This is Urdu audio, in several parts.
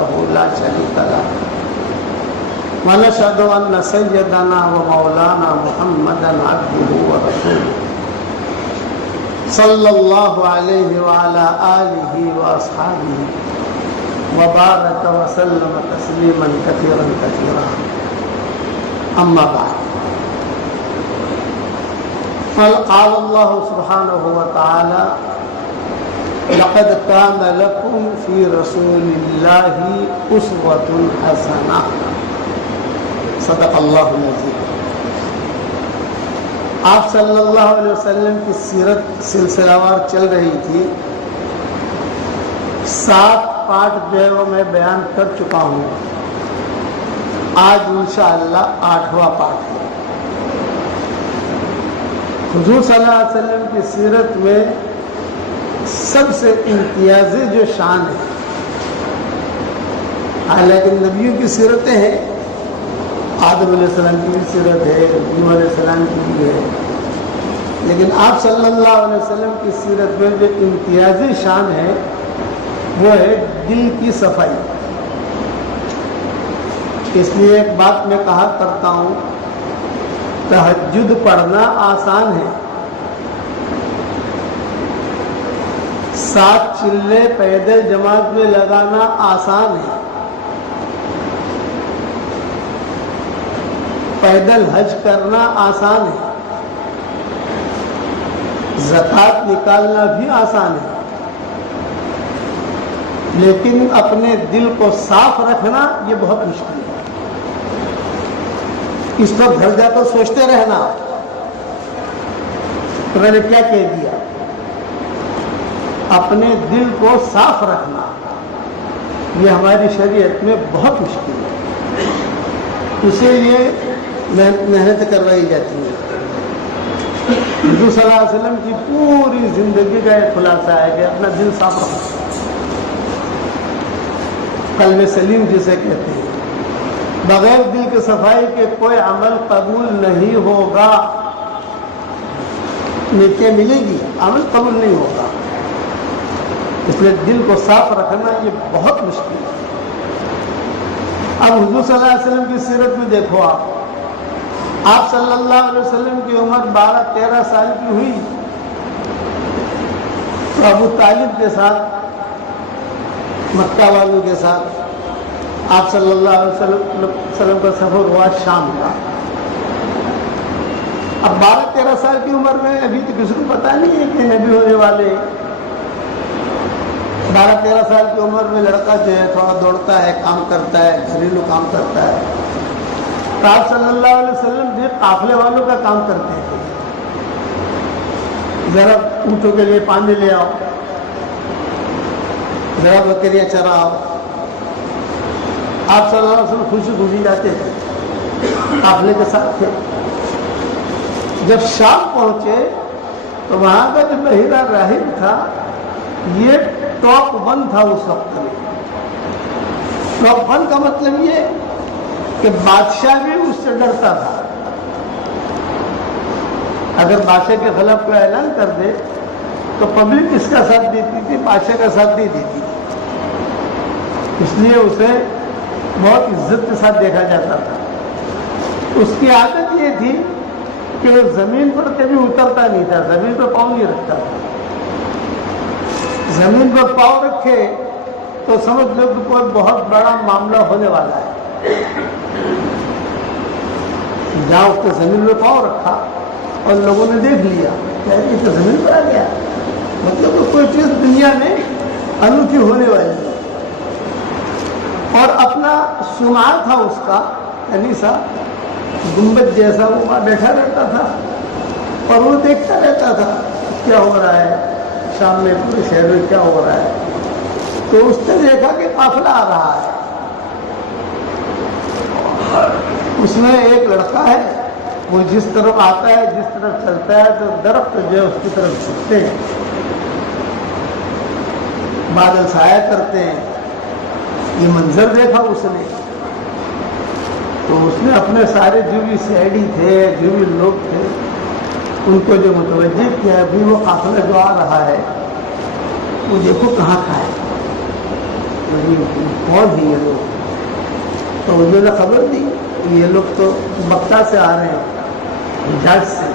وحده لا شريك له ونشهد أن سيدنا ومولانا محمدا عبده ورسوله صلى الله عليه وعلى آله وأصحابه وبارك وسلم تسليما كثيرا كثيرا أما بعد قال الله سبحانه وتعالى لقد كان لكم في رسول الله أسوة حسنة صدق اللہ العظیم۔ آپ صلی اللہ علیہ وسلم کی سیرت سلسلہ وار چل رہی تھی۔ 7 پارٹ جو ہے وہ میں بیان کر چکا ہوں، آج انشاءاللہ 8واں پارٹ ہے۔ حضور صلی اللہ علیہ وسلم کی سیرت میں سب سے امتیازی جو شان ہے، حالانکہ نبیوں کی سیرتیں ہیں، آدم علیہ السلام کی بھی سیرت ہے، نوح علیہ السلام کی بھی ہے، لیکن آپ صلی اللہ علیہ وسلم کی سیرت میں جو امتیازی شان ہے وہ ہے دل کی صفائی۔ اس لیے ایک بات میں کہا کرتا ہوں، تہجد پڑھنا آسان ہے، 7 چلے پیدل جماعت میں لگانا آسان ہے، پیدل حج کرنا آسان ہے، زکوٰۃ نکالنا بھی آسان ہے، لیکن اپنے دل کو صاف رکھنا یہ بہت مشکل ہے۔ اس پر گھر جا کر سوچتے رہنا میں نے کیا کہہ دیا، اپنے دل کو صاف رکھنا یہ ہماری شریعت میں بہت مشکل ہے، اسی لیے محنت کروائی جاتی ہے۔ حضور صلی اللہ علیہ وسلم کی پوری زندگی کا ایک خلاصہ ہے کہ اپنا دل صاف رکھنا، قلب سلیم جسے کہتے ہیں۔ بغیر دل کی صفائی کے کوئی عمل قبول نہیں ہوگا، نیکیاں ملے گی، عمل قبول نہیں ہوگا، اس لیے دل کو صاف رکھنا یہ بہت مشکل ہے۔ اب حضور صلی اللہ علیہ وسلم کی سیرت میں دیکھو، آپ صلی اللہ علیہ وسلم کی عمر 12-13 سال کی ہوئی تو ابو طالب کے ساتھ، مکہ والوں کے ساتھ آپ صلی اللہ علیہ وسلم کا سفر ہوا شام کا۔ اب 12-13 سال کی عمر میں ابھی تو کسی کو پتا نہیں ہے کہ نبی ہونے والے۔ 12-13 سال کی عمر میں لڑکا جو ہے تھوڑا دوڑتا ہے، کام کرتا ہے، گھریلو کام کرتا ہے۔ تو آپ صلی اللہ علیہ وسلم بھی قافلے والوں کا کام کرتے تھے، ذرا اونٹوں کے لیے پانی لے آؤ، ذرا بکریاں چراؤ۔ آپ صلی اللہ علیہ وسلم خوشی خوشی جاتے تھے، قافلے کے ساتھ تھے۔ جب شام پہنچے تو وہاں کا جو بحیرہ راہب تھا یہ ٹاپ 1 تھا اس وقت میں۔ ٹاپ 1 کا مطلب یہ کہ بادشاہ بھی اس سے ڈرتا تھا، اگر بادشاہ کے خلاف کوئی اعلان کر دے تو پبلک اس کا ساتھ دیتی تھی، بادشاہ کا ساتھ نہیں دیتی تھی، اس لیے اسے بہت عزت کے ساتھ دیکھا جاتا تھا۔ اس کی عادت یہ تھی کہ وہ زمین پر کبھی اترتا نہیں تھا، زمین پر پاؤں نہیں رکھتا تھا۔ زمین پر پاؤں رکھے تو سمجھ لو کہ کوئی بہت بڑا معاملہ ہونے والا ہے۔ جہاں اس نے زمین پر پاؤں رکھا اور لوگوں نے دیکھ لیا کہ یہ تو زمین پر آ گیا، مطلب کوئی چیز دنیا میں انوکھی ہونے والی ہے۔ اور اپنا سماع تھا اس کا کنیسا، گنبد جیسا، وہ وہاں بیٹھا رہتا تھا اور وہ دیکھتا رہتا تھا کیا ہو رہا ہے شام میں، پورے شہر میں کیا ہو رہا ہے۔ تو اس نے دیکھا کہ قافلہ آ رہا ہے، اس میں ایک لڑکا ہے، وہ جس طرف آتا ہے، جس طرف چلتا ہے تو درخت جو ہے اس کی طرف جھکتے ہیں، بادل سایہ کرتے ہیں۔ یہ منظر دیکھا اس نے تو اس نے اپنے سارے جو بھی سیاڈی تھے، جو بھی لوگ تھے، ان کو جو متوجہ کیا ابھی وہ قافلہ جو آ رہا ہے وہ دیکھو کہاں کا ہے۔ کون ہیں یہ لوگ؟ تو انہوں نے خبر دی یہ لوگ تو مکہ سے آ رہے ہیں، حجاز سے۔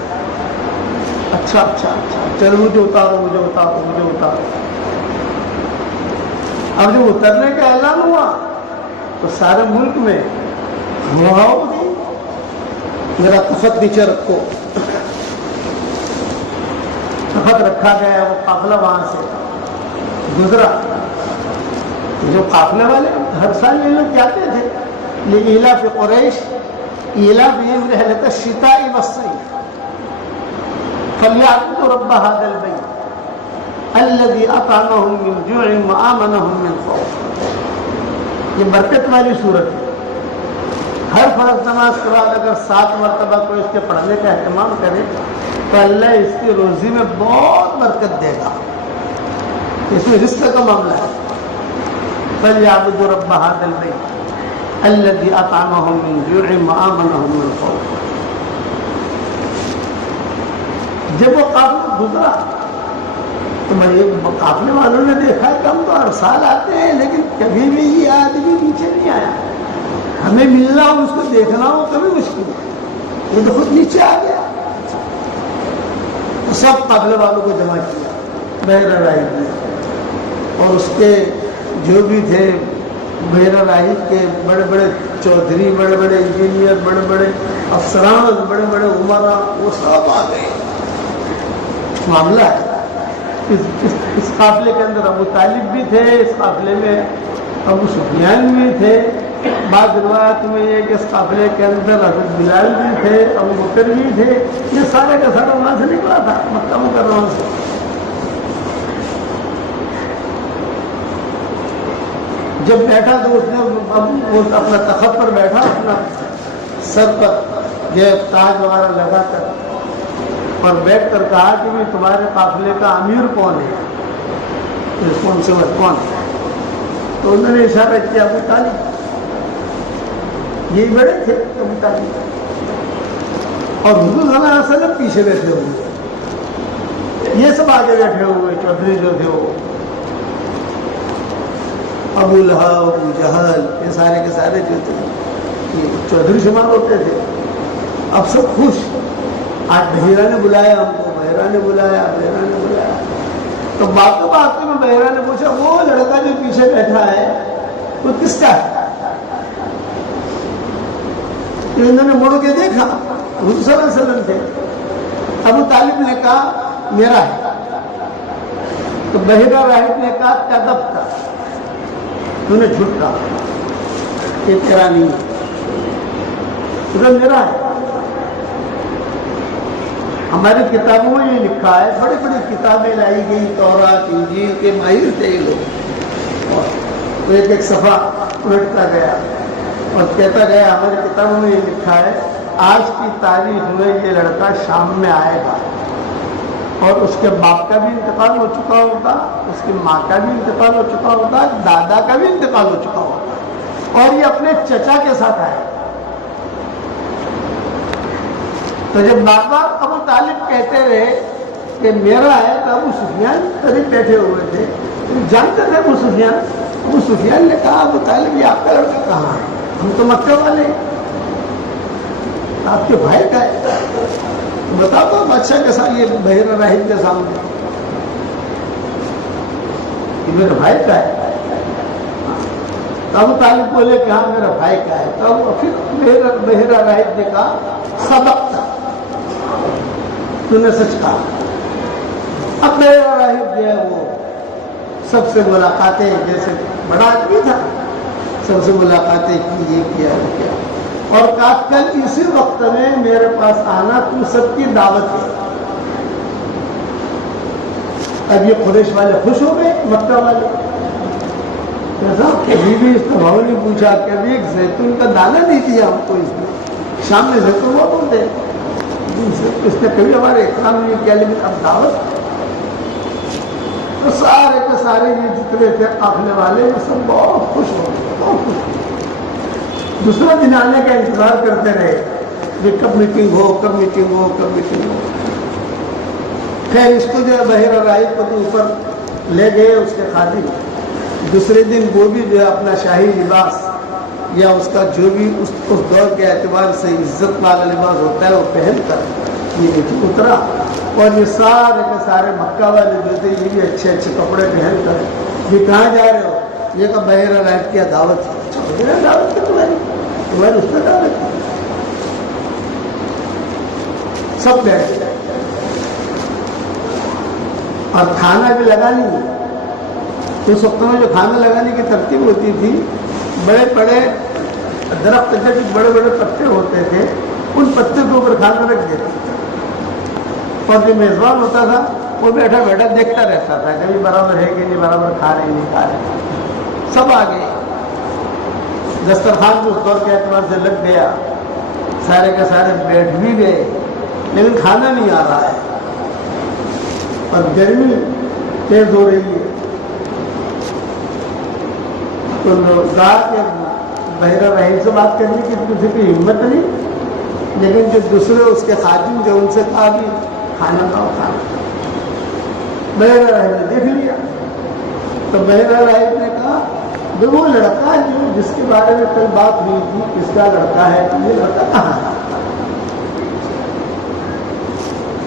اچھا اچھا اچھا چلو مجھے اتارو مجھے اتارو مجھے اتارو۔ اب جب اترنے کا اعلان ہوا تو سارے ملک میں میرا تخت نیچے رکھو۔ تخت رکھا گیا، وہ قافلہ وہاں سے گزرا۔ جو قافلے والے ہر سال یہ لوگ جاتے تھے لإيلاف قریش إيلافهم رحلة الشتاء والصيف فليعبدوا رب هذا البيت الذي أطعمهم من جوع وآمنهم من خوف۔ یہ برکت والی صورت ہے۔ ہر فرض نماز کے بعد اگر 7 مرتبہ کوئی اس کے پڑھنے کا اہتمام کرے تو اللہ اس کی روزی میں بہت برکت دے گا۔ اس میں رزق کا معاملہ ہے۔ فَلْيَعْبُدُوا رَبَّ هَذَا الْبَيْتِ الَّذِي أَطْعَمَهُم مِّن جُوعٍ وَآمَنَهُم مِّن خَوْفٍ۔ جب وہ قافلہ گزرا تو قافلے والوں نے دیکھا کہ ہم تو ہر سال آتے ہیں لیکن کبھی بھی یہ آدمی نیچے نہیں آیا، ہمیں ملنا ہو اس کو دیکھنا ہو کبھی مشکل ہے، یہ تو خود نیچے آ گیا۔ تو سب قافلے والوں کو جمع کیا، بحیرہ راہب کیا، اور اس کے جو بھی تھے بحیرہ راہب کے بڑے بڑے چودھری، بڑے بڑے انجینئر، بڑے بڑے افسران، بڑے بڑے عمراء، وہ سب آ گئے۔ معاملہ ہے اس قافلے کے اندر ابو طالب بھی تھے، اس قافلے میں ابو سفیان بھی تھے، بعض روایت میں یہ کہ اس قافلے کے اندر حضرت بلال بھی تھے، ابو بکر بھی تھے۔ یہ سارے کا سارا وہاں سے نکلا تھا، مکہ مکرمہ سے۔ جب بیٹھا تو اس نے اپنا تخت پر بیٹھا، اپنا سر پر یہ تاج وغیرہ لگا کر، اور بیٹھ کر کہا کہ بھی تمہارے قافلے کا امیر کون ہے، رسپانسبل کون ہے؟ تو انہوں نے اشارہ کیا ابو طالب، یہی بڑے تھے ابو طالب، اور حضور صلی اللہ علیہ وسلم پیچھے بیٹھے ہوئے، یہ سب آگے بیٹھے ہوئے چودھری جو تھے وہ ابو لہب، ابو جہل، یہ سارے کے سارے جو تھے یہ چودھری شمار ہوتے تھے۔ اب سب خوش، آج بحیرہ نے بلایا ہم کو، بحیرہ نے بلایا، بحیرہ نے بلایا۔ تو بات میں بحیرہ نے پوچھا وہ لڑکا جو پیچھے بیٹھا ہے وہ کس کا ہے؟ تو انہوں نے مڑ کے دیکھا، حضور صلی اللہ علیہ وسلم تھے۔ ابو طالب نے کہا میرا ہے، تو بحیرہ راہب نے کہا کذب کا، تو نے جھوٹ کہا، یہ تیرا نہیں ہے، تو میرا ہے۔ ہماری کتابوں میں یہ لکھا ہے، بڑی بڑی کتابیں لائی گئی، تورات انجیل کے ماہر تھے یہ لوگ، اور تو ایک ایک صفحہ الٹتا گیا اور کہتا گیا ہماری کتابوں میں یہ لکھا ہے آج کی تاریخ میں یہ لڑکا شام میں آئے گا، اور اس کے باپ کا بھی انتقال ہو چکا ہوگا، اس کی ماں کا بھی انتقال ہو چکا ہوگا، دادا کا بھی انتقال ہو چکا ہوگا، اور یہ اپنے چچا کے ساتھ آئے گا۔ تو جب بار بار ابو طالب کہتے رہے کہ میرا ہے، تو ابو سفیان قریب بیٹھے ہوئے تھے، جانتے تھے ابو سفیان نے کہا ابو طالب یہ آپ کا لڑکا کہاں ہے؟ ہم تو مکہ والے، آپ کے بھائی کا ہے، بتاؤ تو بادشاہ کے ساتھ، یہ بحیرہ راہب کے سامنے یہ میرے بھائی کا ہے۔ ابو طالب بولے کہ ہاں میرا بھائی کا ہے۔ تو پھر بحیرہ راہب نے کہا سبق تھا، تو نے سچ کہا۔ اب بحیرہ راہب جو ہے وہ سب سے ملاقاتیں، جیسے بڑا آدمی تھا، سب سے ملاقاتیں کی، یہ کیا وہ کیا، اور کہا کل اسی وقت میں میرے پاس آنا، تو سب کی دعوت ہے۔ اب یہ قریش والے خوش ہو گئے، مکہ والے، کبھی بھی اس کو بھاؤ نہیں پوچھا، کبھی ایک زیتون کا دانہ نہیں دیا ہم کو، اس نے شام میں زیتون وہ بولتے ہیں، اس نے کبھی ہمارے اکرام نہیں کیا، لیکن اب دعوت۔ تو سارے کے سارے یہ جتنے تھے قافلے والے یہ سب بہت خوش ہو گئے، بہت خوش۔ دوسرا دن آنے کا انتظار کرتے رہے کہ کب میٹنگ ہو، کب میٹنگ ہو، کب میٹنگ ہو۔ خیر اس کو جو ہے بحیرہ راہب کو تو اوپر لے گئے اس کے خادم، دوسرے دن وہ بھی جو ہے اپنا شاہی لباس یا اس کا جو بھی اس دور کے اعتبار سے عزت والا لباس ہوتا ہے وہ پہن کر یہ نیچے اترا، اور یہ سارے کے سارے مکہ والے جو تھے یہ بھی اچھے اچھے کپڑے پہن کر، یہ کہاں جا رہے ہو؟ یہ کہ بحیرہ راہب کی دعوت ہے، دعوت ہے تمہاری اس میں دعوت ہے، سب بیٹھ گئے اور کھانا بھی لگا نہیں۔ اس وقت میں جو کھانا لگانے کی ترتیب ہوتی تھی، بڑے بڑے درخت کے جو بڑے بڑے پتے ہوتے تھے ان پتے کے اوپر کھانا رکھ دیتے تھے، اور جو میزبان ہوتا تھا وہ بیٹھا بیٹھا دیکھتا رہتا تھا کبھی برابر ہے کہ نہیں، برابر کھا رہے نہیں کھا رہے۔ سب آ گئے، دسترخوان بھی اس دور کے اعتبار سے لگ گیا، سارے کے سارے بیٹھ بھی گئے، لیکن کھانا نہیں آ رہا ہے اور گرمی تیز ہو رہی ہے۔ تو کہا کہ بحیرہ راہب سے بات کرنے کی کسی کی ہمت نہیں، لیکن جو دوسرے اس کے خادم تھے ان سے کہا کہ کھانا کھاؤ کھانا۔ بحیرہ راہب نے دیکھ لیا تو بحیرہ راہب نے کہا وہ لڑکا جو جس کے بارے میں کل بات ہوئی تھی کس کا لڑکا ہے، یہ لڑکا کہاں ہے؟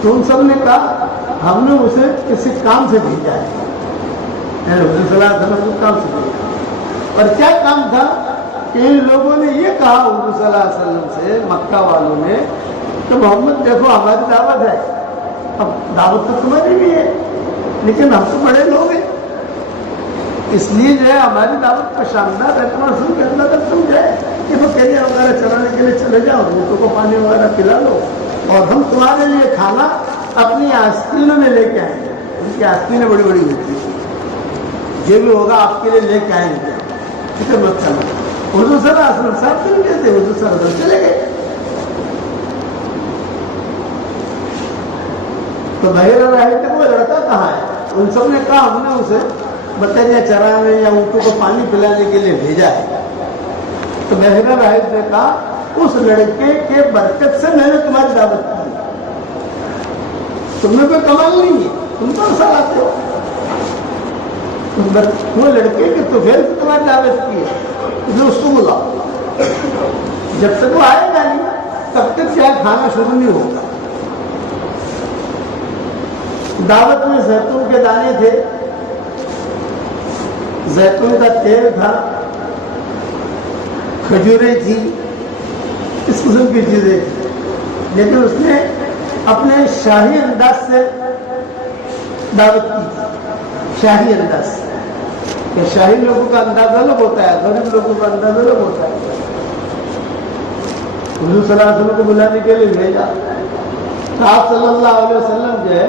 تو ان سب نے کہا ہم نے اسے کسی کام سے بھیجا ہے، حضور صلی اللہ علیہ وسلم کو کام سے بھیجا۔ اور کیا کام تھا کہ ان لوگوں نے یہ کہا حضور صلی اللہ علیہ وسلم سے، مکہ والوں نے، کہ محمد دیکھو ہماری دعوت ہے، اب دعوت تو تمہاری بھی ہے لیکن ہم تو بڑے لوگ ہیں، اس لیے جو ہے ہماری دعوت کا شاندار اعتماد شروع کرنا تک تم جائے کہ وہ کہنے وغیرہ چلانے کے لیے چلے جاؤ، دوستوں کو پانی وغیرہ پلا لو، اور ہم تمہارے لیے کھانا اپنی آستینوں میں لے کے آئیں گے۔ ان کی آستینیں بڑی بڑی ہوتی ہیں، جو بھی ہوگا آپ کے لیے لے کے آئیں گے، فکر مت کرنا۔ حضور صلی اللہ علیہ وسلم صاحب چل گئے تھے، حضور صلی اللہ علیہ وسلم چلے گئے۔ تو بحیرہ راہب تک وہ لڑکا کہاں ہے؟ ان سب نے کہا ہم نے اسے بکریاں چرانے یا اونٹوں کو پانی پلانے کے لیے بھیجا ہے۔ تو بحیرہ راہب نے کہا اس لڑکے کے برکت سے میں نے تمہاری دعوت کی، تم نے کوئی کمال نہیں ہے، تم تو ایسا لاتے ہو، وہ لڑکے کے تو پھر تمہاری دعوت کی ہے، جو اس کو بلاؤ، جب تک وہ آئے گا نہیں تب تک چاہے کھانا شروع نہیں ہوگا۔ دعوت میں زیتون کے دانے تھے، زیتون کا تیل تھا، کھجوریں تھی، اس قسم کی چیزیں تھی، لیکن اس نے اپنے شاہی انداز سے دعوت کی تھی، شاہی انداز سے، کہ شاہی لوگوں کا انداز الگ ہوتا ہے، غریب لوگوں کا انداز الگ ہوتا ہے۔ حضور صلی اللہ علیہ وسلم کو بلانے کے لیے بھیجا، تو آپ صلی اللہ علیہ وسلم جو ہے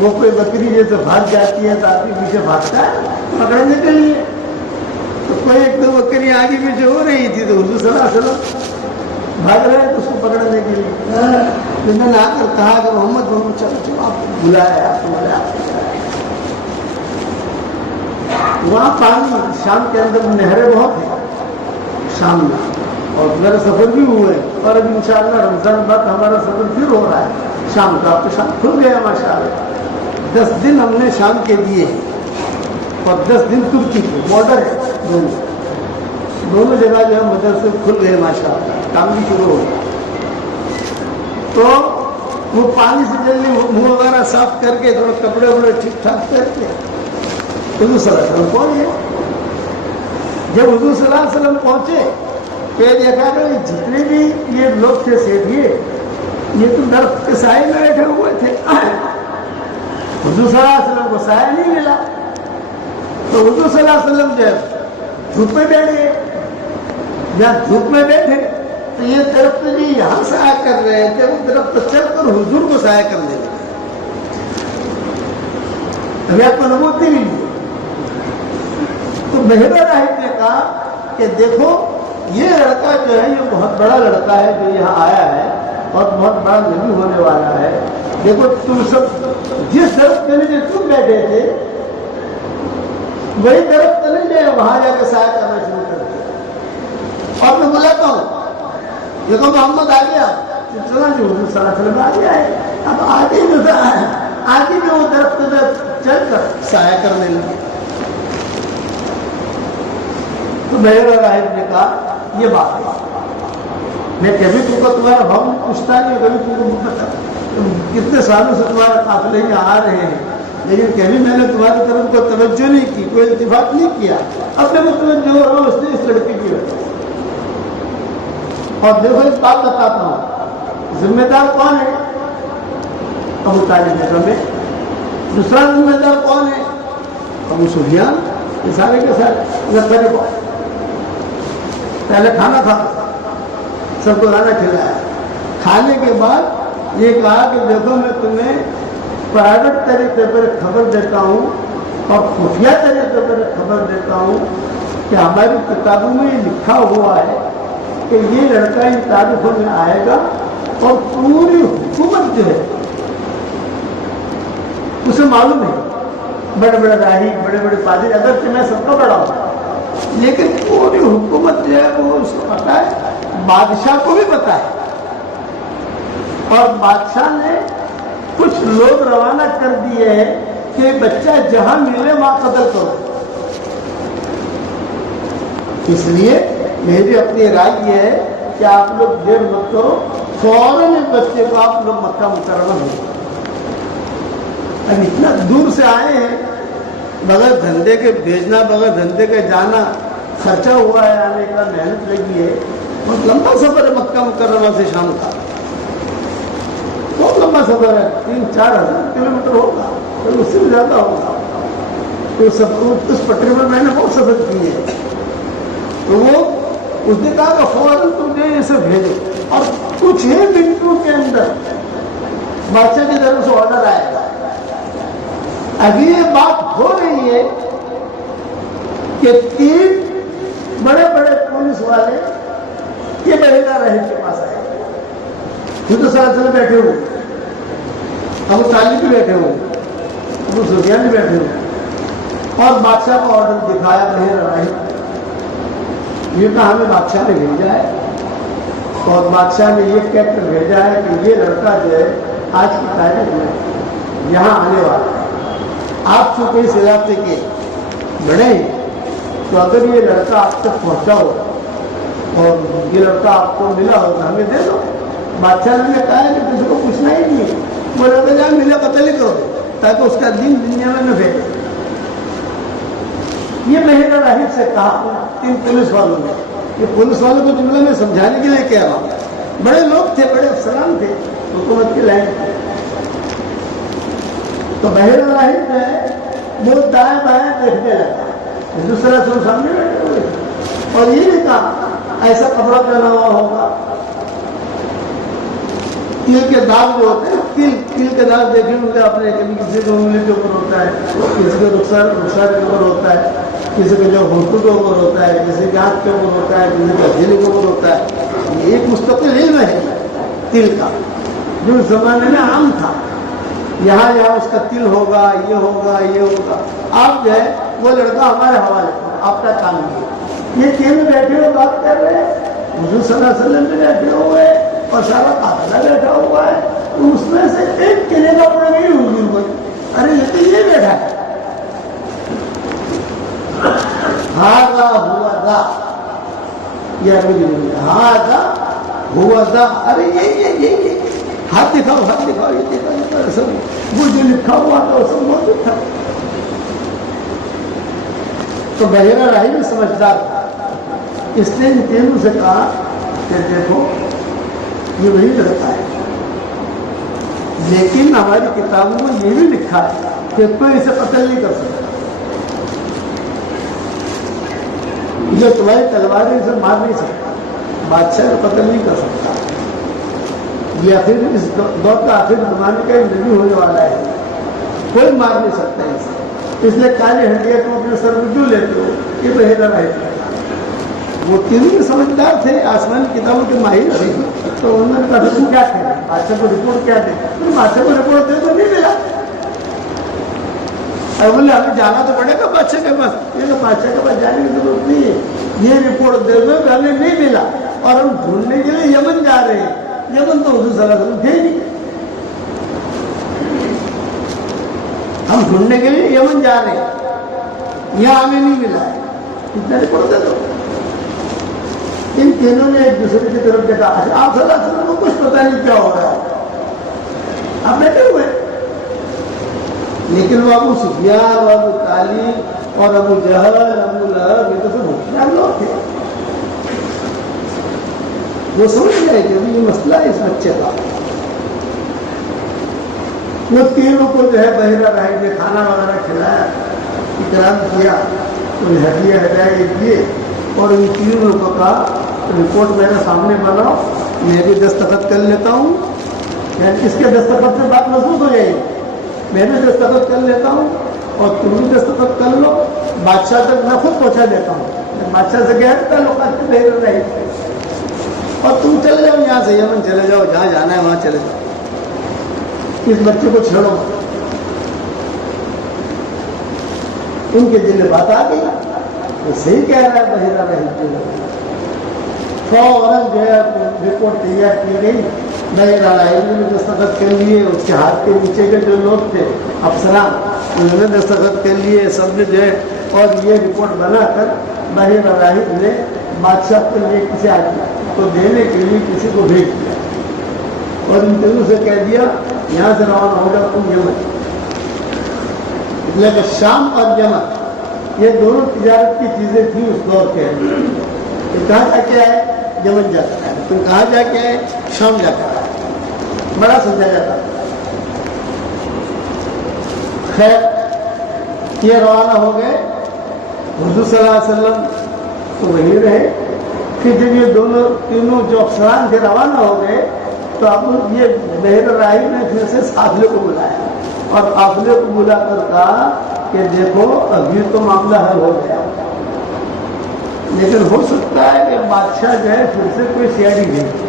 وہ کوئی بکری جیسے بھاگ جاتی ہے تو آدمی پیچھے بھاگتا ہے پکڑنے کے لیے، تو کوئی ایک دو بکری آگے پیچھے ہو رہی تھی تو حضور صلی اللہ علیہ وسلم بھاگ رہے تو اس کو پکڑنے کے لیے، میں نے آ کر کہا کہ محمد چلو چلو آپ کو بلایا، آپ کو بلایا۔ وہاں پانی شام کے اندر نہریں بہت ہیں شام میں، اور میرا سفر بھی ہوا ہے، اور اب انشاءاللہ رمضان بعد ہمارا سفر پھر ہو رہا ہے شام کا، تو شام کھل گیا ماشاءاللہ۔ 10 دن ہم نے شام کے دیے ہیں اور 10 دن ترکی کے، بارڈر ہے دونوں جگہ جو ہے مدرسے کھل گئے ماشاءاللہ، کام بھی شروع ہو گیا۔ تو وہ پانی سے جلدی منہ وغیرہ صاف کر کے تھوڑا کپڑے وپڑے ٹھیک ٹھاک کر کے حضور صلی اللہ علیہ وسلم پہنچ گئے۔ جب حضور صلی اللہ علیہ وسلم پہنچے تو دیکھا کہ جتنے بھی یہ لوگ تھے سیٹھیے، یہ تو درخت کے سائے میں بیٹھے ہوئے تھے، حضور صلی اللہ علیہ وسلم کو سایہ نہیں ملا، تو حضور صلی اللہ علیہ وسلم جب دھوپ میں بیٹھ گئے، جہاں دھوپ میں بیٹھے تو یہ درخت بھی یہاں سایہ کر رہے تھے، وہ درخت چل کر حضور کو سایہ کرنے لگے۔ ابھی آپ کو نبوت نہیں ملی۔ تو بحیرہ راہب نے کہا کہ دیکھو یہ لڑکا جو ہے یہ بہت بڑا لڑکا ہے جو یہاں آیا ہے اور بہت بڑا نبی ہونے والا ہے، دیکھو تم سب جس درخت کے نیچے تم بیٹھے تھے وہی درخت کے نیچے وہاں جا کے سایہ کرنا شروع کر دیا، اور میں بلاتا ہوں دیکھو محمد آ گیا، چلا جو حضور صلی اللہ علیہ وسلم آ گیا ہے، اب آگے میں وہ درخت چل کر سایہ کرنے لگے۔ تو بحیرہ راہب نے کہا یہ بات ہے، میں کبھی تم کو تمہارا بھاؤ پوچھتا نہیں، کبھی تم کو پتا کتنے سالوں سے تمہارا قافلے یہاں آ رہے ہیں، لیکن کبھی میں نے تمہاری طرف کو توجہ نہیں کی، کوئی اتفاق نہیں کیا، اپنے مطلب جو ہو اس نے اس لڑکی کی وجہ۔ اور دیکھو ایک بات بتاتا ہوں، ذمہ دار کون ہے؟ ابو طالب میں۔ دوسرا ذمہ دار کون ہے؟ ابو سفیان۔ یہ سارے کے سارے کو پہلے کھانا کھاتا، سب کو کھانا کھلایا، کھانے کے بعد یہ کہا کہ دیکھو میں تمہیں پرائیویٹ طریقے پر خبر دیتا ہوں اور خفیہ طریقے پر خبر دیتا ہوں کہ ہماری کتابوں میں یہ لکھا ہوا ہے کہ یہ لڑکا ان تاریخوں میں آئے گا اور پوری حکومت جو ہے اسے معلوم ہے، بڑے بڑے راہی، بڑے بڑے پادری، اگر کہ میں سب کا بڑا ہوں لیکن پوری حکومت جو ہے وہ اس کو پتا ہے، بادشاہ کو بھی پتا ہے، اور بادشاہ نے کچھ لوگ روانہ کر دیے ہیں کہ بچہ جہاں ملے وہاں قتل کرو۔ اس لیے میری اپنی رائے یہ ہے کہ آپ لوگ دیر مت کرو، فوراً اس بچے کو آپ لوگ مکہ مکرمہ میں، اب اتنا دور سے آئے ہیں، بغیر دھندے کے بھیجنا، بغیر دھندے کے جانا، خرچہ ہوا ہے آنے کا، محنت لگی ہے، بہت لمبا سفر ہے مکہ مکرمہ سے شام کا، بہت لمبا سفر ہے، 3-4 ہزار کلومیٹر ہوگا، پھر اس سے بھی زیادہ ہوگا۔ تو اس پٹری پر میں نے بہت سفر کی ہے، تو وہ اس نے کہا کہ فوراً تم نے اسے بھیجو، اور کچھ ہی منٹوں کے اندر بادشاہ کی طرف سے آرڈر آئے گا۔ ابھی یہ بات ہو رہی ہے کہ 3 بڑے بڑے پولیس والے یہ بحیرہ راہب کے پاس آئے، یہ تو سلسلے بیٹھے ہوئے، ابو طالب بھی بیٹھے ہوئے، ابو سفیان بھی بیٹھے ہوئے، اور بادشاہ کو آرڈر دکھایا بحیرہ راہب، یہ کہا ہمیں بادشاہ نے بھیجا ہے، اور بادشاہ نے یہ کہہ کر بھیجا ہے کہ یہ لڑکا جو ہے آج کی تاریخ میں یہاں آنے والا ہے، آپ چونکہ اس علاقے کے بڑے ہیں تو اگر یہ لڑکا آپ تک پہنچا ہو اور یہ لڑکا آپ کو ملا ہو تو ہمیں دے دو۔ بادشاہ نے کہا ہے کہ کسی کو پوچھنا ہی نہیں ہے، وہ لڑکا جہاں ملے قتل ہی کرو تاکہ اس کا دین دنیا میں نہ بھیجے۔ یہ بحیرہ راہب سے کہا 3 پولیس والوں نے، یہ پولیس والوں کو جملے میں سمجھانے کے لیے کہہ رہا ہوں، بڑے لوگ تھے، بڑے افسران تھے حکومت کی لائن میں۔ تو بحیرہ راہب جو ہے وہ دائیں بائیں دیکھنے لگا، دوسرا سو سامنے بیٹھے ہوئے، اور یہ بھی کہا ایسا کپڑا پہنا ہوا ہوگا، تل کے داغ جو ہوتے ہیں، تل کے داغ دیکھے ہوں گے آپ نے، کبھی کسی کو انگلی کے اوپر ہوتا ہے، کسی کے رخسار کے اوپر ہوتا ہے، کسی کے جو ہونٹوں کے اوپر ہوتا ہے، کسی کے ہاتھ کے اوپر ہوتا ہے، کسی کے ہتھیلی کے اوپر ہوتا ہے۔ یہ ایک مستقل علم ہے تل کا، جو اس زمانے میں عام تھا، یہاں اس کا تل ہوگا، یہ ہوگا، یہ ہوگا۔ آپ جو ہے وہ لڑکا ہمارے حوالے کرو، آپ کا کام نہیں۔ یہ 3 بیٹھے ہوئے بات کر رہے ہیں، حضور صلی اللہ علیہ وسلم بھی بیٹھے ہوئے اور سارا قافلہ بیٹھا ہوا ہے، تو اس میں سے ایک کہنے کا پڑے گئی حضور کو، ارے یہ تو یہ بیٹھا ہے، ہاذا ہوا ذا، یہ عربی میں ہاذا ہوا ذا، ارے یہ ہاتھ دکھاؤ، ہاتھ دکھاؤ، یہ دکھاؤ، سب وہ جو لکھا ہوا تھا وہ سب موجود تھا۔ تو بحیرہ راہب بھی سمجھدار تھا، اس نے ان تینوں سے کہا کہ دیکھو یہ وہی لڑکا ہے، لیکن ہماری کتابوں میں یہ بھی لکھا ہے کہ کوئی اسے قتل نہیں کر سکتا، یہ تمہاری تلوار اسے مار نہیں سکتا، بادشاہ کو قتل نہیں کر سکتا، یہ آخر اس دور کا آخر زمانے کا نبی ہونے والا ہے، کوئی مار نہیں سکتا اسے، اس لیے کالی ہنڈیا تم اپنے سر میں کیوں لیتے ہو؟ یہ بحیرہ راہب تھا، وہ تینوں بھی سمجھدار تھے، آسمانی کتابوں کے ماہر تھے، تو انہوں نے کہا تم کیا کہنا، بادشاہ کو رپورٹ کیا دے؟ بادشاہ کو رپورٹ دے تو نہیں ملا، اور بولے ہمیں جانا تو پڑے گا بادشاہ کے پاس، یہ بادشاہ کے پاس جانے کی ضرورت نہیں ہے، یہ رپورٹ دے دو کہ ہمیں نہیں ملا اور ہم ڈھونڈنے کے لیے یمن جا رہے ہیں، یمن تو حضور صلی اللہ علیہ وسلم تھے نہیں، ہم ڈھونڈنے کے لیے یمن جا رہے ہیں، یہاں ہمیں نہیں ملا ہے، اتنا رپورٹ دے دو۔ ان تینوں نے ایک دوسرے کی طرف دیکھا. آپ صلی اللہ علیہ وسلم کو کچھ پتا نہیں کیا ہو رہا ہے, آپ بیٹھے ہوئے. لیکن وہ ابو سفیان اور ابو طالب اور ابو جہل, ابو لہب, یہ تو سب ہوشیار لوگ تھے. وہ سمجھ گئے کہ یہ مسئلہ ہے اس بچے کا. وہ تینوں کو جو ہے بحیرہ راہب نے کھانا وغیرہ کھلایا, اکرام کیا, انہیں ہدیہ ہدایت دیے, اور ان تینوں کو کہا رپورٹ میرے سامنے بناؤ, میں بھی دستخط کر لیتا ہوں. یعنی اس کے دستخط سے بات محسوس ہو جائے گی, میں بھی دستخط کر لیتا ہوں اور تم بھی دستخط کر لو. بادشاہ تک میں خود پہنچا دیتا ہوں. بادشاہ سے کہہ دیتا لوگ بحیرہ راہب, اور تم چلے جاؤ یہاں سے, یمن چلے جاؤ, جہاں جانا ہے وہاں چلے جاؤ. اس بچے کو چھوڑو. ان کے دل میں بات آ گئی, وہ صحیح کہہ رہا ہے بحیرہ راہب. فوراً جو ہے رپورٹ تیار کی گئی. بحیرہ راہب نے دستخط کر لیے, اس کے ہاتھ کے نیچے کے جو لوگ تھے افسران, انہوں نے دستخط کر لیے, سب نے جو ہے. اور یہ رپورٹ بنا کر بحیرہ راہب نے بادشاہ کے لیے کسی آدمی کو دینے کے لیے کسی کو بھیج دیا, اور ان تینوں سے کہہ دیا یہاں سے روانہ ہوگا تم یمن. لیکن شام اور یمن یہ دونوں تجارت کی چیزیں تھیں اس دور کے. کہاں جا کے آئے؟ یمن جا کر آئے. تم کہاں جا کے آئے؟ شام جا کر آئے. بڑا سمجھا جاتا. خیر یہ روانہ ہو گئے. حضور صلی اللہ علیہ وسلم تو وہیں رہے. پھر جب یہ دونوں تینوں جو افسران تھے روانہ ہو گئے, تو اب یہ بحیرہ راہب نے پھر سے قافلے کو بلایا, اور قافلے کو بلا کر کہا کہ دیکھو ابھی تو معاملہ حل ہو گیا, لیکن ہو سکتا ہے کہ بادشاہ جو ہے پھر سے کوئی سیاحی بھیجے,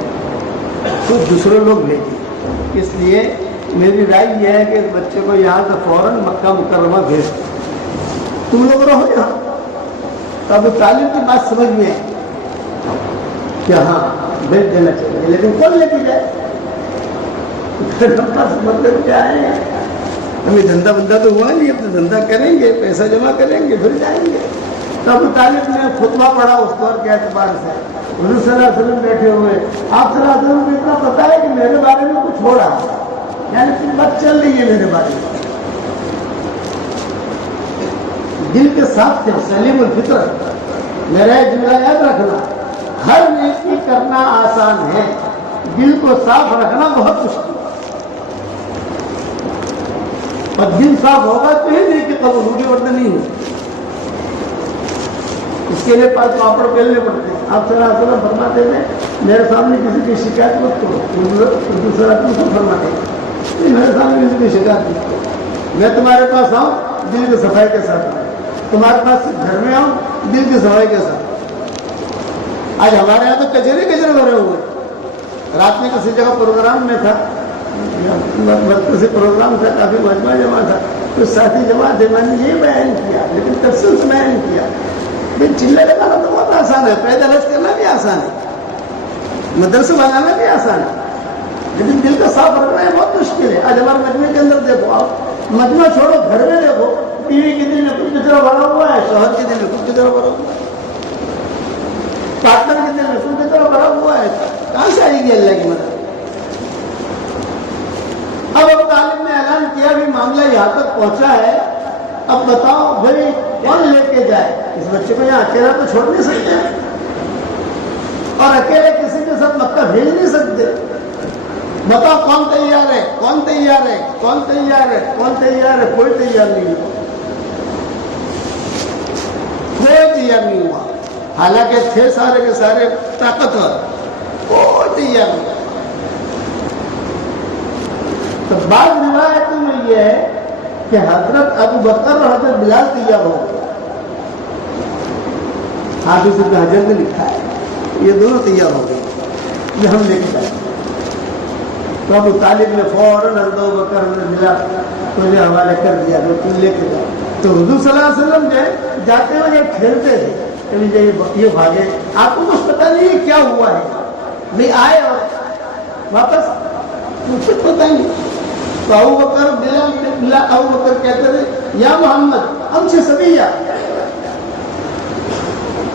کچھ دوسرے لوگ بھیجے. اس لیے میری رائے یہ ہے کہ اس بچے کو یہاں سے فوراً مکہ مکرمہ بھیج دو, تم لوگ رہو یہاں. تو ابو طالب کی بات سمجھ میں ہے کہ ہاں بھیج دینا چاہیے, لیکن کون لے کے جائے؟ مطلب کیا ہے, ہمیں دھندا بندہ تو ہوا نہیں, اب تو دھندا کریں گے, پیسہ جمع کریں گے, پھر جائیں گے. تو ابو طالب نے خطبہ پڑھا اس دور کے اعتبار سے. حضور صلی اللہ علیہ وسلم بیٹھے ہوئے, آپ صلی اللہ علیہ وسلم کو اتنا پتا ہے کہ میرے بارے میں کچھ ہو رہا ہے, یعنی بات چل رہی ہے میرے بارے میں. دل کے ساتھ تھے, سلیم الفطرت. میرا یہ جملہ یاد رکھنا, ہر نیکی کرنا آسان ہے, دل کو صاف رکھنا بہت مشکل. اور دل صاف ہوگا تو ہی نیکی قبول ہوگی, ورنہ نہیں ہوگی. اس کے لیے پاپڑ پھیلنے پڑتے ہیں. آپ صلی اللہ علیہ وسلم فرماتے ہیں میرے سامنے کسی کی شکایت مت کرو. دوسرا تم کو فرماتے ہیں میرے سامنے کسی کی شکایت مت کرو. میں تمہارے پاس آؤں دل کی صفائی کے ساتھ آؤں, تمہارے پاس گھر میں آؤں دل کی صفائی کے ساتھ. آج ہمارے یہاں تو کچرے بھرے ہوئے. رات میں کسی جگہ پروگرام میں تھا, کسی پروگرام تھا, کافی مجمع جمع تھا, تو ساتھی جمع تھے, میں نے یہ بیان کیا, لیکن تفصیل سے بیان کیا. چلے لگانا تو بہت آسان ہے, پیدل حج کرنا بھی آسان ہے, مدرسہ بنانا بھی آسان ہے, لیکن دل کا صاف رکھنا ہے بہت مشکل ہے. آج ہمارے مجمع کے اندر دیکھو, آپ مجمع چھوڑو, گھر میں دیکھو, ٹی وی کے دل میں کچھ کچرا بھرا ہوا ہے, شوہر کے دل میں کچھ کچرا بھرا ہوا ہے, پارٹنر کے دل میں کچھ کچرا بھرا ہوا ہے. کہاں سے آئے گی اللہ کی مدد؟ اب ابو طالب نے اعلان کیا بھی معاملہ یہاں تک پہنچا ہے, اب بتاؤ بھائی کون لے کے جائے؟ اس بچے کو یہاں اکیلا تو چھوڑ نہیں سکتے, اور اکیلے کسی کے ساتھ مکہ بھیج نہیں سکتے. بتاؤ کون تیار ہے, کون تیار ہے, کون تیار ہے, کون تیار ہے؟ کوئی تیار نہیں ہوا, کوئی تیار نہیں ہوا. حالانکہ تھے سارے کے سارے طاقتور, کوئی تیار نہیں. تو بعض روایتوں میں یہ ہے کہ حضرت ابو بکر اور حضرت بلال تیار ہو گئے. حافظ ابن حجر نے لکھا ہے یہ دونوں تیار ہو گئے, یہ ہم لے کے جائیں. تو ابو طالب نے فوراً حضرت ابو بکر حضرت بلال کو جو حوالے کر دیا تو تم لے کے جاؤ. تو حضور صلی اللہ علیہ وسلم جو ہے جاتے ہوئے یہ کھیلتے تھے, یہ بھاگے, آپ کو کچھ پتا نہیں ہے کیا ہوا ہے, نہیں آئے اور واپس کچھ پتا نہیں. تو ابو بکر بلال ابو بکر کہتے تھے یا محمد ہم سے سبھی یا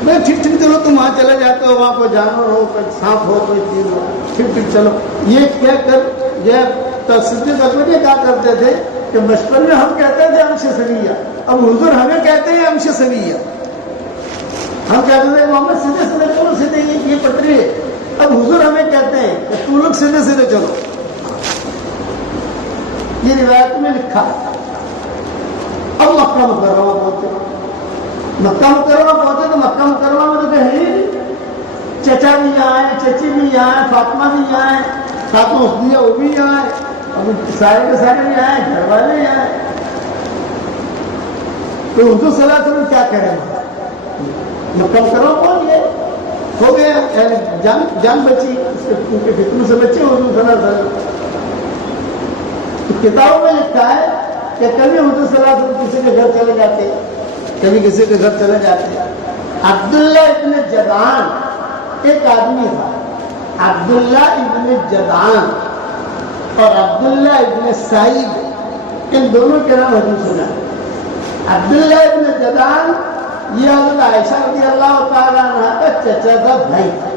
میں ٹھیک ٹھیک چلو تم وہاں چلے جاتے ہو, وہاں کوئی جانور ہو، کوئی سانپ ہو، کوئی چیز ہو، پھر چلو یہ کہہ کر یہ صدیق اکبر یہ کہا کرتے تھے کہ بچپن میں ہم کہتے تھے امش سویہ، اب حضور ہمیں کہتے ہیں امش سویہ. ہم کہتے تھے محمد سیدھے سیدھے چلو، سیدھے یہ پٹری ہے. اب حضور ہمیں کہتے ہیں کہ تو لوگ سیدھے سیدھے چلو. یہ روایت میں لکھا. اب مکہ مکرمہ پہنچے. مکہ مکرمہ پہنچے تو مکہ مکرمہ میں تو کہیں چچا بھی یہاں ہے، چچی بھی یہاں ہے، فاطمہ بھی یہاں ہے، فاطمہ حسنیہ وہ بھی یہاں ہے، اب سارے کے سارے بھی یہاں ہیں، گھر والے یہاں ہیں. تو حضور صلی اللہ علیہ وسلم کیا کریں گے؟ مکہ مکرمہ پہنچ گئے، ہو گیا، جان بچی، ان کے فتنوں سے بچے حضور صلی اللہ علیہ وسلم. تو کتابوں میں لکھا ہے کہ کبھی حضور صلی اللہ علیہ وسلم کسی کے گھر چلے جاتے، کبھی کسی کے گھر چلے جاتے. عبداللہ ابن جدعان ایک آدمی تھا، عبداللہ ابن جدعان اور عبداللہ ابن سعید، ان دونوں کے نام حدیث سنا. عبداللہ ابن جدعان یہ حضرت عائشہ رضی اللہ تعالیٰ عنہ کا چچا کا بھائی تھا،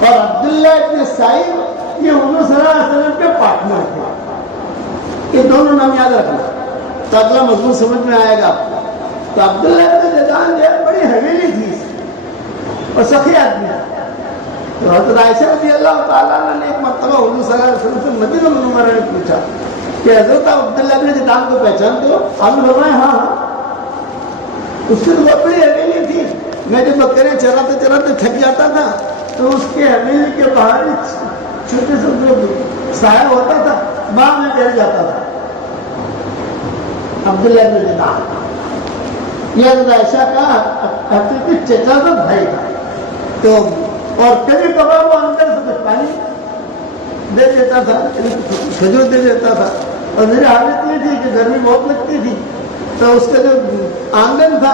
اور عبداللہ ابن سعید یہ حضور صلی اللہ علیہ وسلم کے پارٹنر تھے. یہ دونوں نام یاد رکھنا تو اگلا مضمون سمجھ میں آئے گا آپ کو. تو عبداللہ ابن جدعان جو ہے بڑی حویلی تھی اور سخی آدمی. تو حضرت عائشہ رضی اللہ تعالیٰ عنہ نے ایک مرتبہ حضور صلی اللہ علیہ وسلم سے مدینہ منورہ نے پوچھا کہ حضرت آپ عبداللہ ابن جدعان کو پہچانتے ہو؟ آپ نے فرمایا ہاں ہاں. اس کی تو بہت بڑی حویلی تھی. میں جب بکرے چراتے چراتے تھک جاتا تھا تو اس کے حویلی کے باہر چھوٹے سے جو سایہ ہوتا تھا وہاں میں بیٹھ جاتا تھا. عبداللہ ابن جدعان یہ حضرت عائشہ کا حقیقی چچا کا بھائی تھا. تو اور کبھی کبھار وہ اندر سے کچھ پانی دے دیتا تھا، کھجور دے دیتا تھا. اور میری حالت یہ تھی کہ گرمی بہت لگتی تھی، تو اس کا جو آنگن تھا،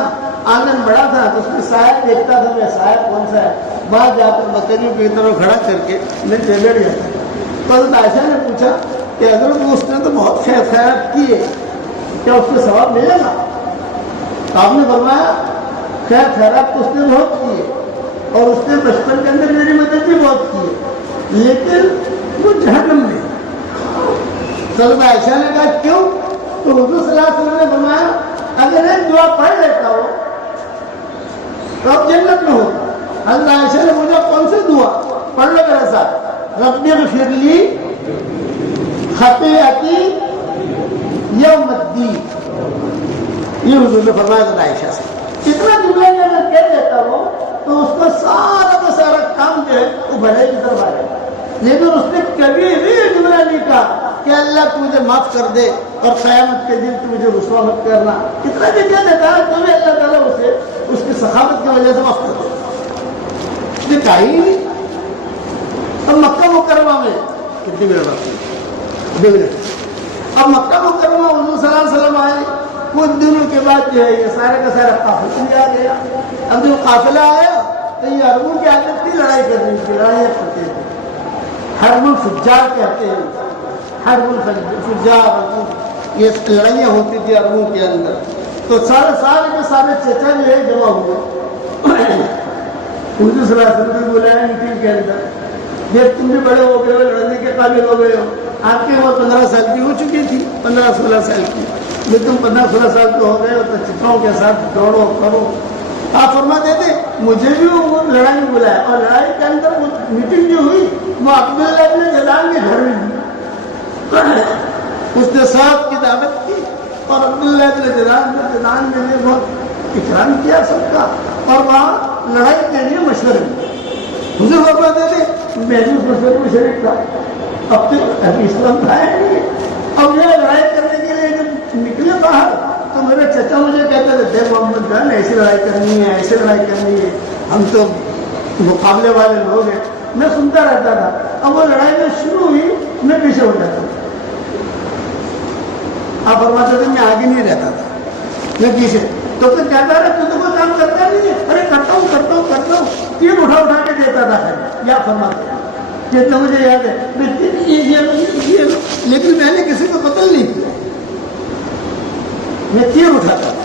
آنگن بڑا تھا، تو اس میں سایہ دیکھتا تھا میں سایہ کون سا ہے، باہر جا کر بکریوں کی طرف کھڑا کر کے میں بیٹھ جاتا. تو حضرت عائشہ نے پوچھا کہ حضرت اس نے تو بہت خیر خیرات کی ہے، کیا اس کو ثواب ملے گا؟ آپ نے فرمایا خیر خیرات تو اس نے بہت کی ہے، اور اس نے بچپن کے اندر میری مدد بھی بہت کی ہے، لیکن وہ جہنم میں. حضرت عائشہ نے کہا کیوں؟ تو حضور صلی اللہ علیہ وسلم نے فرمایا اگر ایک دعا پڑھ لیتا ہو تو اب جنت میں ہوگا. حضرت عائشہ نے پوچھا کون سی دعا؟ پڑھ لو میرے ساتھ، رب اغفر لی خطیئتی یوم الدین. یہ حضور نے فرمایا حضرت عائشہ سے. اتنا جملہ اگر کہہ دیتا ہو تو اس کا سارا کا سارا کام جو ہے وہ بھلائی کی طرف آ جائے. لیکن اس نے کبھی بھی یہ جملہ نہیں کہا کہ اللہ تو مجھے معاف کر دے اور قیامت کے دن تو مجھے رسوا مت کرنا. اتنا بھی کہہ دیتا ہے تو اللہ تعالیٰ اسے اس کی سخاوت کی وجہ سے معاف کر دے. یہ کہا ہی نہیں. اب مکہ مکرمہ میں کتنی منٹ باقی؟ 2 منٹ. اب مکہ مکرمہ حضور صلی اللہ علیہ وسلم آئے، کچھ دنوں کے بعد جو ہے یہ سارے کا سارا قافلہ بھی آ گیا. اب جو قافلہ آیا تو یہ عربوں کی عادت تھی لڑائی کرنے کی، لڑائیاں کرتے تھے. حرب الفجار کہتے ہیں، حرب الفجار، یہ لڑائیاں ہوتی تھی عربوں کے اندر. تو سارے کے سارے چچا جو ہے جمع ہوئے. حضور صلی اللہ علیہ وسلم نے بلایا میٹنگ کے اندر، یہ تم بھی بڑے ہو گئے ہو، لڑنے کے قابل ہو گئے ہو. آپ کی عمر 15 سال کی ہو چکی تھی، 15-16 سال کی. جب تم 15-16 سال کے ہو گئے ہو تو چچاؤں کے ساتھ دوڑو کرو. آپ فرماتے تھے مجھے بھی وہ لڑائی میں بلایا، اور لڑائی کے اندر وہ میٹنگ جو ہوئی وہ عبداللہ ابن جدعان کے گھر میں ہوئی. اس نے سب کی دعوت کی اور عبداللہ ابن جدعان نے بہت اکرام کیا سب کا، اور وہاں لڑائی کے لیے مشورے میں حضور فرماتے تھے میں بھی اس مشورے میں شریک تھا. اب تو ابھی اسلام تھا نہیں. اب یہ لڑائی کرنے کے لیے جب نکلے باہر تو میرے چچا مجھے کہتے تھے دیکھ محمد جان ایسی لڑائی کرنی ہے، ایسی لڑائی کرنی ہے، ہم تو مقابلے والے لوگ ہیں. میں سنتا رہتا تھا. اب وہ لڑائی جو شروع ہوئی میں پیچھے ہو جاتا تھا. آپ فرماتے تھے میں آگے نہیں رہتا تھا، میں پیچھے. تو پھر کہتا رہا تو کوئی کام کرتا نہیں ہے. ارے کرتا ہوں تیر اٹھا کے دیتا تھا. یا فرماتے جتنا مجھے یاد ہے لیکن میں نے کسی کو قتل نہیں کیا، میں تیر اٹھاتا تھا.